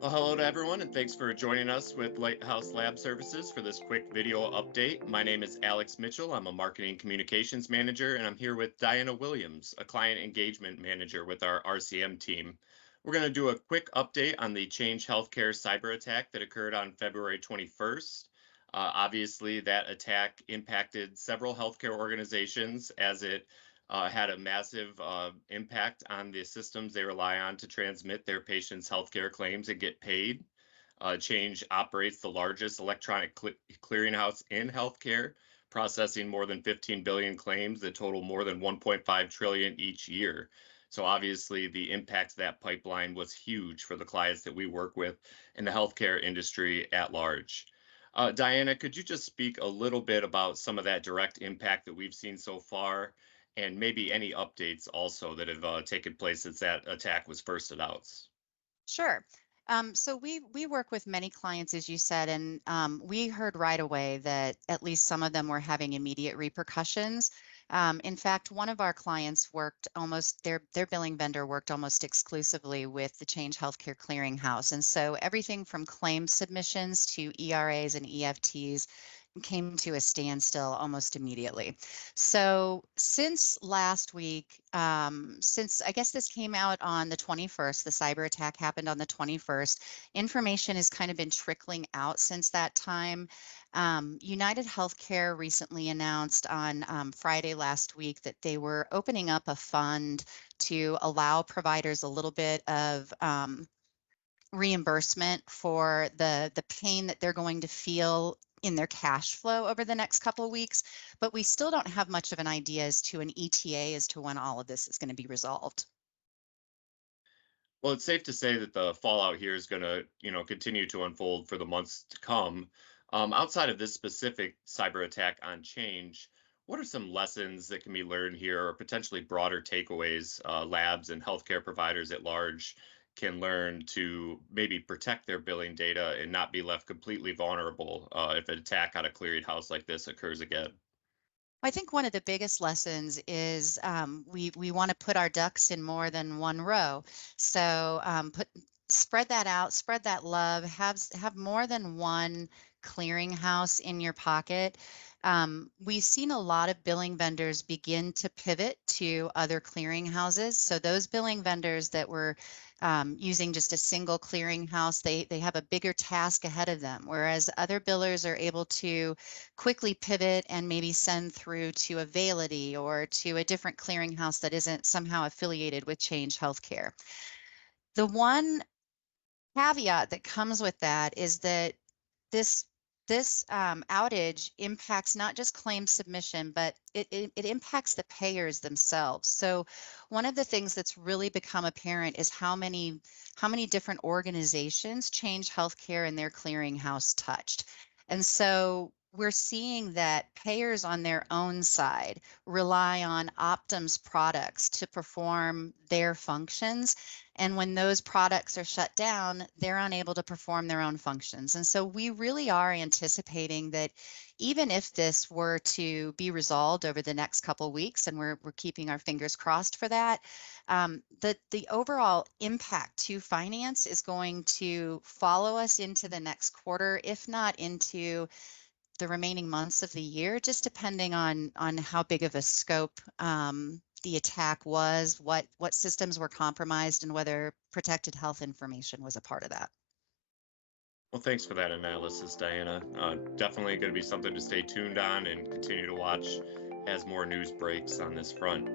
Well, hello to everyone, and thanks for joining us with Lighthouse Lab Services for this quick video update. My name is Alex Mitchell. I'm a marketing communications manager, and I'm here with Dyana Williams, a client engagement manager with our RCM team. We're going to do a quick update on the Change Healthcare cyber attack that occurred on February 21st. Obviously, that attack impacted several healthcare organizations as it had a massive impact on the systems they rely on to transmit their patients' healthcare claims and get paid. Change operates the largest electronic clearinghouse in healthcare, processing more than 15 billion claims that total more than 1.5 trillion each year. So obviously, the impact of that pipeline was huge for the clients that we work with in the healthcare industry at large. Dyana, could you just speak a little bit about some of that direct impact that we've seen so far, and maybe any updates also that have taken place since that attack was first announced? Sure. So we work with many clients, as you said, and we heard right away that at least some of them were having immediate repercussions. In fact, one of our clients worked almost their billing vendor worked almost exclusively with the Change Healthcare Clearinghouse, and so everything from claim submissions to ERAs and EFTs came to a standstill almost immediately. So since last week, since I guess this came out on the 21st, the cyber attack happened on the 21st, information has kind of been trickling out since that time. United Healthcare recently announced on Friday last week that they were opening up a fund to allow providers a little bit of reimbursement for the pain that they're going to feel in their cash flow over the next couple of weeks, but we still don't have much of an idea as to an ETA as to when all of this is going to be resolved. Well, it's safe to say that the fallout here is going to, continue to unfold for the months to come. Outside of this specific cyber attack on Change, what are some lessons that can be learned here, or potentially broader takeaways labs and healthcare providers at large can learn to maybe protect their billing data and not be left completely vulnerable if an attack on a clearinghouse like this occurs again? I think one of the biggest lessons is we want to put our ducks in more than one row. So spread that out, spread that love, have more than one clearinghouse in your pocket. We've seen a lot of billing vendors begin to pivot to other clearinghouses. So those billing vendors that were using just a single clearinghouse, they have a bigger task ahead of them, whereas other billers are able to quickly pivot and maybe send through to Availity or to a different clearinghouse that isn't somehow affiliated with Change Healthcare. The one caveat that comes with that is that this this outage impacts not just claim submission, but it impacts the payers themselves. So one of the things that's really become apparent is how many different organizations Change Healthcare and their clearinghouse touched. And so we're seeing that payers on their own side rely on Optum's products to perform their functions. And when those products are shut down, they're unable to perform their own functions. And so we really are anticipating that even if this were to be resolved over the next couple of weeks, and we're keeping our fingers crossed for that, the overall impact to finance is going to follow us into the next quarter, if not into the remaining months of the year, just depending on how big of a scope the attack was, what systems were compromised, and whether protected health information was a part of that. Well, thanks for that analysis, Diana. Definitely going to be something to stay tuned on and continue to watch as more news breaks on this front.